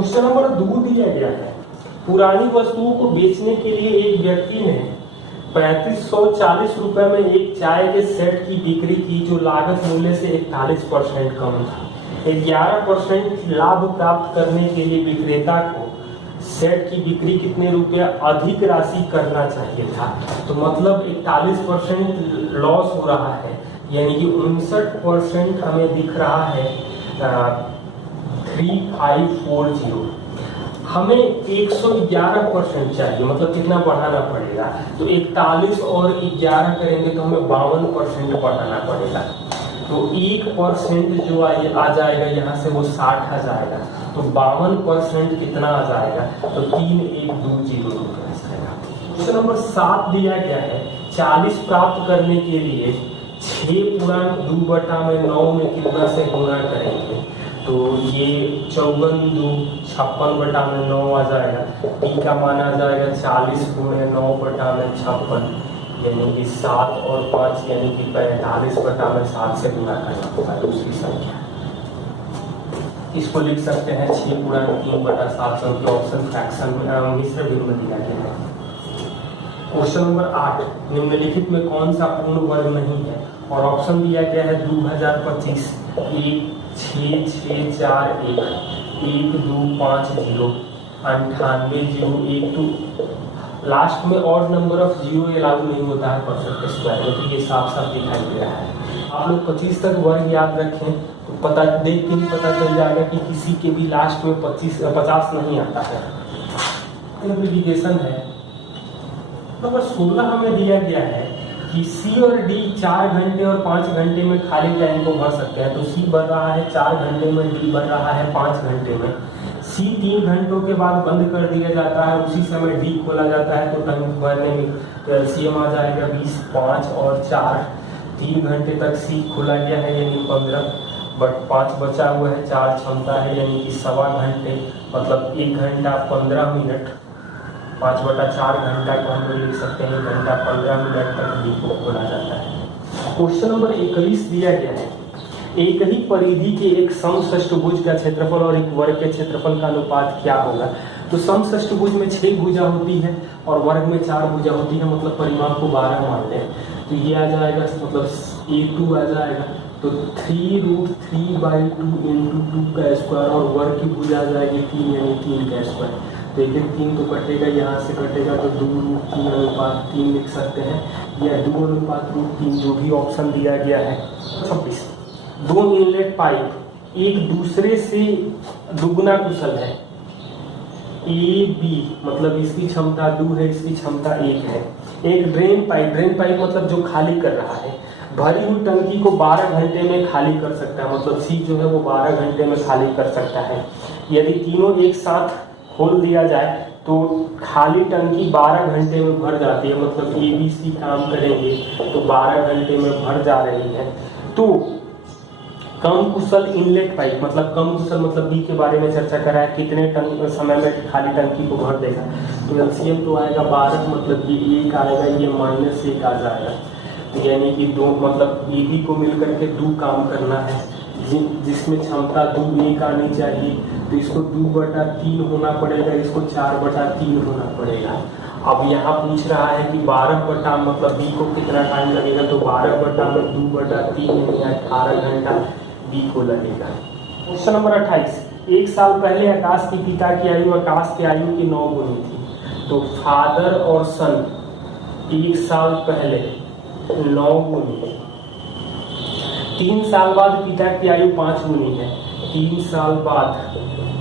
Question number 2 दिया गया है। पुरानी वस्तुओं को बेचने के लिए एक व्यक्ति ने 3540 रुपए में एक चाय के सेट की बिक्री की जो लागत मूल्य से 41% कम था। 11% लाभ प्राप्त करने के लिए विक्रेता को सेट की बिक्री कितने रुपया अधिक राशि करना चाहिए था। तो मतलब 41% लॉस हो रहा है, यानी कि 59% हमें दिख रहा है 3540। हमें 111% चाहिए, मतलब कितना बढ़ाना पड़ेगा। तो 41 और 11 करेंगे तो हमें 52% बढ़ाना पड़ेगा। तो 1% जो आ जाएगा यहाँ से वो 60 आ जाएगा। तो 52% कितना आ जाएगा, तो 3120 रुपये आएगा। क्वेश्चन नंबर 7 दिया गया है। 40 प्राप्त करने के लिए 6 पूर्णांक 2/9 में कितना से गुणा करेंगे। तो ये 54×2 56/9 आ जाएगा। टी का मान आ जाएगा 40 × 9/56, यानी कि 7 और 5 यानी कि 45/7 से गुणा करना होता है उसकी संख्या। इसको लिख सकते हैं 6 × 3/7 क्योंकि ऑप्शन फ्रैक्शन में मिश्र भिन्न में दिया गया है। क्वेश्चन नंबर 8, निम्नलिखित में कौन सा पूर्ण वर्ग नहीं है। और ऑप्शन दिया गया है 2025 1 6 6 4 1 1 2 5 0 98 0 1 2। लास्ट में odd number of zero allow नहीं होता है परफेक्ट स्क्वायर में, तो ये साफ साफ दिखाई दे रहा है। आप लोग 25 तक वर्ग याद रखें तो पता देख के ही पता चल जाएगा कि किसी के भी लास्ट में 50 नहीं आता है। सिंप्लीफिकेशन है। नंबर 16 हमें दिया गया है कि सी और डी 4 घंटे और 5 घंटे में खाली टाइम को भर सकते हैं। तो सी भर रहा है 4 घंटे में, डी भर रहा है 5 घंटे में। सी 3 घंटों के बाद बंद कर दिया जाता है, उसी समय डी खोला जाता है। तो टंकी भरने में एलसीएम आ जाएगा 20, 5 और 4। 3 घंटे तक सी खोला गया है यानी 15, बट 5 बचा हुआ है, 4 क्षमता है यानी कि 1.25 घंटे, मतलब 1 घंटा 15 मिनट। 5/4 घंटा को हम लोग लिख सकते हैं 1 घंटा 15 मिनट तक डी को खोला जाता है। क्वेश्चन नंबर 21 दिया गया है। एक ही परिधि के एक समषष्टभुज का क्षेत्रफल और एक वर्ग के क्षेत्रफल का अनुपात क्या होगा। तो समषष्टभुज में 6 भुजा होती है और वर्ग में 4 भुजा होती है, मतलब परिमाण को 12 मान लें। तो ये आ जाएगा, मतलब A2 आ जाएगा। तो 3√3/2 × 2 का स्क्वायर और वर्ग की भुजा आ जाएगी 3 यानी 3 का स्क्वायर। तो 3 तो कटेगा, यहाँ से कटेगा तो 2√3/3 लिख सकते हैं, या 2:√3 जो भी ऑप्शन दिया गया है। 26, 2 इनलेट पाइप एक दूसरे से दुगना कुशल है। ए बी मतलब इसकी क्षमता 2 है, इसकी क्षमता 1 है। एक ड्रेन पाइप मतलब जो खाली कर रहा है, भरी हुई टंकी को 12 घंटे में खाली कर सकता है, मतलब सी जो है वो 12 घंटे में खाली कर सकता है। यदि तीनों एक साथ खोल दिया जाए तो खाली टंकी 12 घंटे में भर जाती है, मतलब ए बी सी काम करेंगे तो 12 घंटे में भर जा रही है। तो कम कुशल इनलेट पाइप मतलब कम कुशल मतलब बी के बारे में चर्चा करा है, कितने समय में खाली टंकी को भर देगा। तो एलसीएम तो आएगा 12, मतलब ये 1 आएगा, ये -1 आ जाएगा। तो यानी कि 2 मतलब ए बी को मिलकर के 2 काम करना है, जिसमें क्षमता 2 1 आनी चाहिए। तो इसको 2/3 होना पड़ेगा, इसको 4/3 होना पड़ेगा। अब यहाँ पूछ रहा है कि 12 मतलब बी को कितना टाइम लगेगा। तो 12 में 2/3 यानी 18 घंटा बी को लगेगा। क्वेश्चन नंबर 28, 1 साल पहले आकाश के पिता की आयु आकाश की आयु की 9 गुनी थी। तो फादर और सन 1 साल पहले 9 गुनी, 3 साल बाद पिता की आयु 5 गुनी है, 3 साल बाद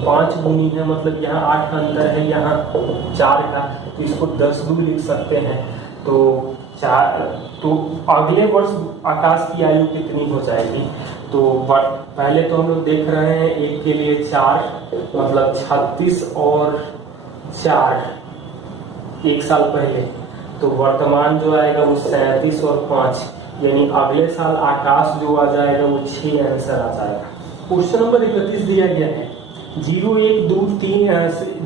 5 गुनी है, मतलब यहाँ 8 का अंतर है, यहाँ 4 का। तो इसको 10 गुनी लिख सकते हैं। तो अगले वर्ष आकाश की आयु कितनी हो जाएगी। तो पहले तो हम लोग देख रहे हैं एक के लिए 4 मतलब 36 और 4 1 साल पहले। तो वर्तमान जो आएगा वो 37 और 5, यानी अगले साल आकाश जो आ जाएगा वो 6 आंसर आ जाएगा। क्वेश्चन नंबर 31 दिया गया है। 0 1 2 3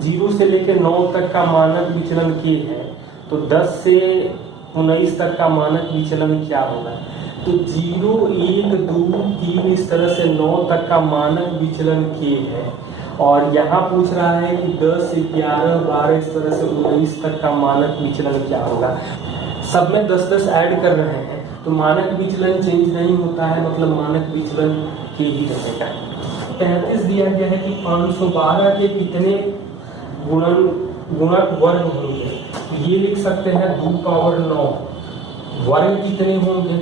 0 से लेकर 9 तक का मानक विचलन के है। तो 10 से 19 तक का मानक विचलन क्या होगा। तो 0 1 2 3 इस तरह से 9 तक का मानक विचलन के है। और यहाँ पूछ रहा है कि 10, 11, 12 इस तरह से 19 तक का मानक विचलन क्या होगा। सब में 10-10 ऐड कर रहे हैं तो मानक विचलन चेंज नहीं होता है, मतलब मानक विचलन के ही रहेगा। 33 दिया गया है कि 512 के कितने गुणक वर्ग होंगे। तो ये लिख सकते हैं 2 पावर 9। वर्ग कितने होंगे,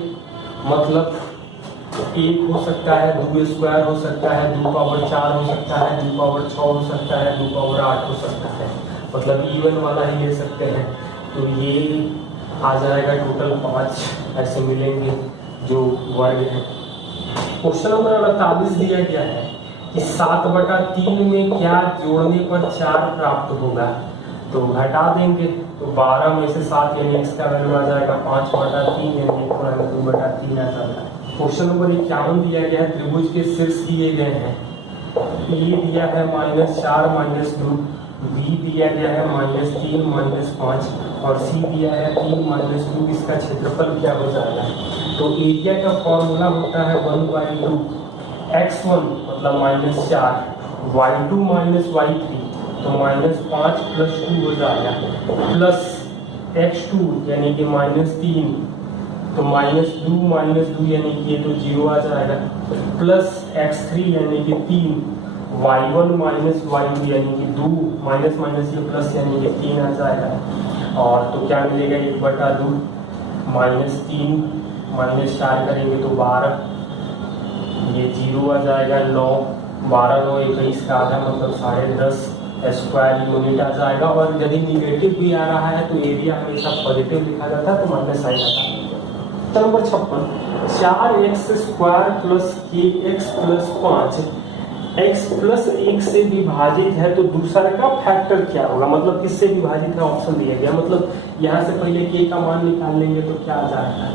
मतलब 1 हो सकता है, 2 स्क्वायर हो सकता है, 2 पावर 4 हो सकता है, 2 पावर 6 हो सकता है, 2 पावर 8 हो सकता है, मतलब इवन वाला ही ले सकते हैं। तो ये आ जाएगा टोटल 5 ऐसे मिलेंगे जो वर्ग है। क्वेश्चन नंबर 48 दिया गया है कि 7/3 में क्या जोड़ने पर 4 प्राप्त होगा। तो घटा देंगे तो 12 में से 7 यानी x का वैल्यू आ जाएगा 5/3 यानी 2/3 आ जाएगा। क्वेश्चन नंबर 51 दिया गया है, त्रिभुज के शीर्ष दिए गए हैं। ए दिया है -4 -2, बी दिया गया है -3 -5 और सी दिया है 3 -2। इसका क्षेत्रफल क्या हो जाएगा। तो एरिया का फॉर्मूला होता है 1/2 x1 मतलब -4, y2 y3 तो -5 + 2 हो जाएगा, प्लस x2 यानी कि -3 तो -2 यानी कि ये तो 0 आ जाएगा, प्लस x3 यानी कि 3, y1 y2 यानी कि 2 माइनस ये प्लस यानी कि 3 आ जाएगा। और तो क्या मिलेगा 1/2 -3 -4 करेंगे तो 12, ये 0 आ जाएगा, 9 12 9 21 का आधा मतलब 10.5 स्क्वायर यूनिट आ जाएगा। और यदि निगेटिव भी आ रहा है तो एरिया हमेशा पॉजिटिव लिखा जाता है तो माइनस साइन आता है। नंबर 56, 4x² + kx + 5 x + 1 से विभाजित है तो दूसरा का फैक्टर क्या होगा, मतलब किससे विभाजित है ऑप्शन दिया गया। मतलब यहाँ से पहले k का मान निकाल लेंगे तो क्या आ जाएगा,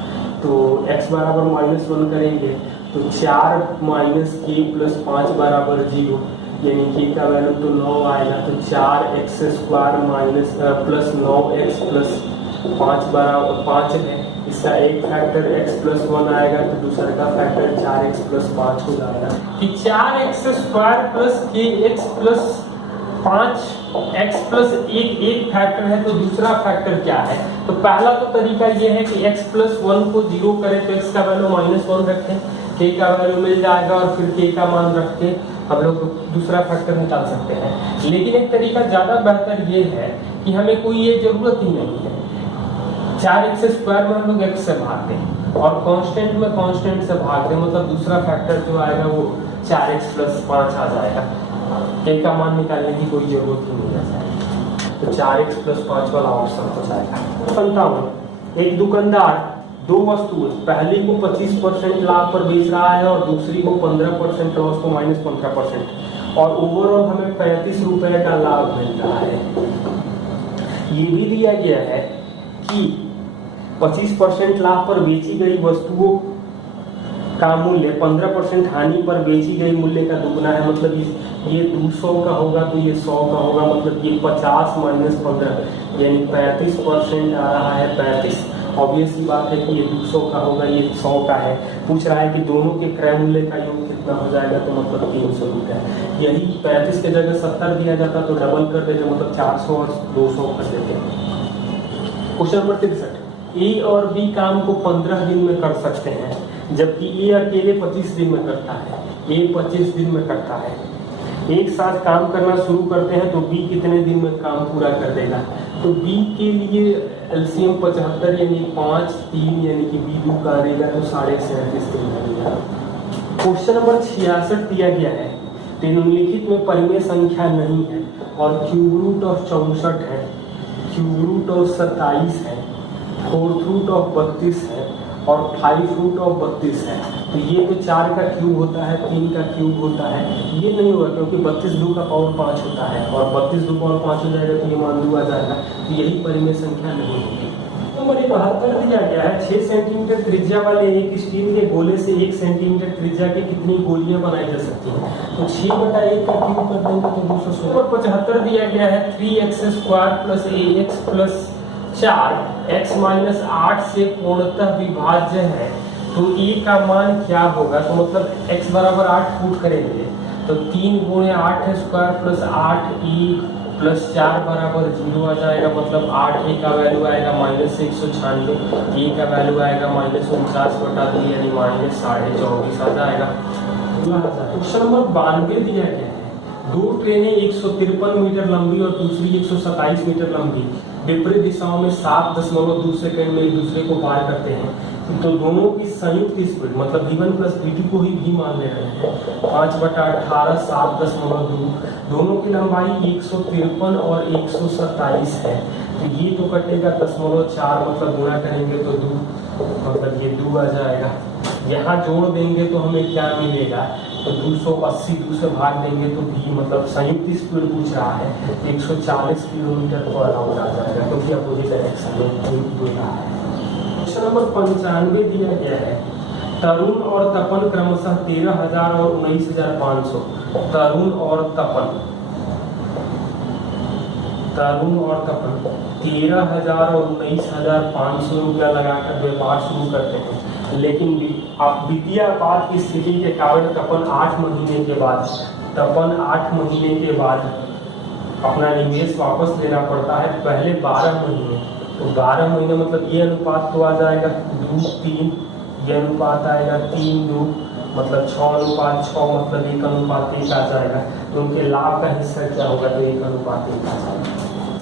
तो x बराबर -1 करेंगे तो 4 - k + 5 बराबर 0 यानी k का वैल्यू तो 9 आएगा। तो 4x² + 9x + 5 बराबर 5 है। इसका एक फैक्टर x + 1 आएगा तो दूसरा का फैक्टर 4x + 5 हो जाएगा कि 4x² + kx + 5x + 1 एक फैक्टर है तो दूसरा फैक्टर क्या है। तो पहला तो तरीका ये है कि x + 1 को 0 करें तो x का वैल्यू -1 रखें, k का वैल्यू मिल जाएगा और फिर k का मान रख के हम लोग दूसरा फैक्टर निकाल सकते हैं। लेकिन एक तरीका ज़्यादा बेहतर ये है कि हमें कोई ये जरूरत ही नहीं है, 4x² में हम लोग x से भाग दें और कांस्टेंट में कांस्टेंट से भाग दें, मतलब दूसरा फैक्टर जो आएगा वो 4x + 5 आ जाएगा। k का मान निकालने की कोई जरूरत ही नहीं है, तो 4x + 5 वाला ऑप्शन हो जाएगा। 57, एक दुकानदार 2 वस्तुएं, पहली को 25% लाभ पर बेच रहा है और दूसरी को 15% लॉस को -15% और ओवरऑल हमें 35 रुपए का लाभ मिल रहा है। ये भी दिया गया है कि 25% लाभ पर बेची गई वस्तुओं का मूल्य 15% हानि पर बेची गई मूल्य का दुगना है, मतलब ये 200 का होगा तो ये 100 का होगा, मतलब ये 50 - 15 यानी 35% आ रहा है 35। ऑब्वियस सी बात है कि ये 200 का होगा, ये 100 का है। पूछ रहा है कि दोनों के क्रय मूल्य का योग कितना हो जाएगा, तो मतलब 300 रुपये। यही 35 के जगह 70 दिया जाता तो डबल कर देते, मतलब 400 और 200 कर देते। क्वेश्चन नंबर 63, ए और बी काम को 15 दिन में कर सकते हैं जबकि ए अकेले 25 दिन में करता है। ए 25 दिन में करता है। एक साथ काम करना शुरू करते हैं तो बी कितने दिन में काम पूरा कर देगा। तो बी के लिए एलसीएम 75 यानी 5 3 यानी कि बी 2 का रहेगा तो 37.5 दिन लगेगा। क्वेश्चन नंबर 66 दिया गया है, निम्नलिखित में परिमेय संख्या नहीं है और क्यूब रूट ऑफ 64 है, क्यूब रूट ऑफ 27 है, फोर्थ रूट ऑफ 32 है और 5 रूट ऑफ 32 है। तो ये तो 4 का क्यूब होता है, 3 का क्यूब होता है, ये नहीं होगा क्योंकि 32 2 का पावर 5 होता है और 32 2 पावर 5 हो जाएगा तो ये मान 2 आ जाएगा, तो यही परिमेय संख्या नहीं होगी। नंबर 72 दिया गया है, 6 सेंटीमीटर त्रिज्या वाले एक स्टील के गोले से 1 सेंटीमीटर त्रिज्या की कितनी गोलियां बनाई जा सकती हैं। तो 6/1 का क्यूब कर देंगे तो 216। 75 दिया गया है, 3x² + ax + 4 x - 8 से पूर्णतः विभाज्य है तो a का मान क्या होगा। तो मतलब x बराबर 8 पुट करेंगे तो 3 गुणे 8 स्क्वायर प्लस 8 ई प्लस 4 बराबर 0 आ जाएगा। मतलब 8 ए का वैल्यू आएगा -196, ए का वैल्यू आएगा -49/2 यानी -24.5 आ जाएगा। क्वेश्चन नंबर 92 दिया गया है, दो ट्रेनें 153 मीटर लंबी और दूसरी 127 मीटर लंबी विपरीत दिशाओं में 7.2 सेकंड में एक दूसरे को पार करते हैं, तो दोनों की संयुक्त स्पीड मतलब v1 प्लस v2 को ही v मान ले रहे हैं 5/18 7.2, दोनों की लंबाई 153 और 127 है। तो ये तो कटेगा 0.4 मतलब गुणा करेंगे तो 2 मतलब ये 2 आ जाएगा। यहाँ जोड़ देंगे तो हमें क्या मिलेगा, तो 280 2 से भाग देंगे तो v मतलब संयुक्त स्पीड पूछ रहा है 140 किलोमीटर पर आवर आ जाएगा, क्योंकि अपोजिट डायरेक्शन में दे रहा है। क्वेश्चन नंबर 95 दिया गया है, तरुण और तपन क्रमशः 13,000 और 19,500। तरुण और तपन 13,000 और 19,500 रुपया लगाकर व्यापार शुरू करते हैं, लेकिन अब वित्तीय आपात की स्थिति के कारण तपन 8 महीने के बाद अपना निवेश वापस लेना पड़ता है। पहले 12 महीने, तो 12 महीने मतलब ये अनुपात तो आ जाएगा 2:3, ये अनुपात आएगा 3:2 मतलब 6:6 मतलब 1:1 आ जाएगा। तो उनके लाभ का हिस्सा क्या होगा, तो 1:1 आ जाएगा।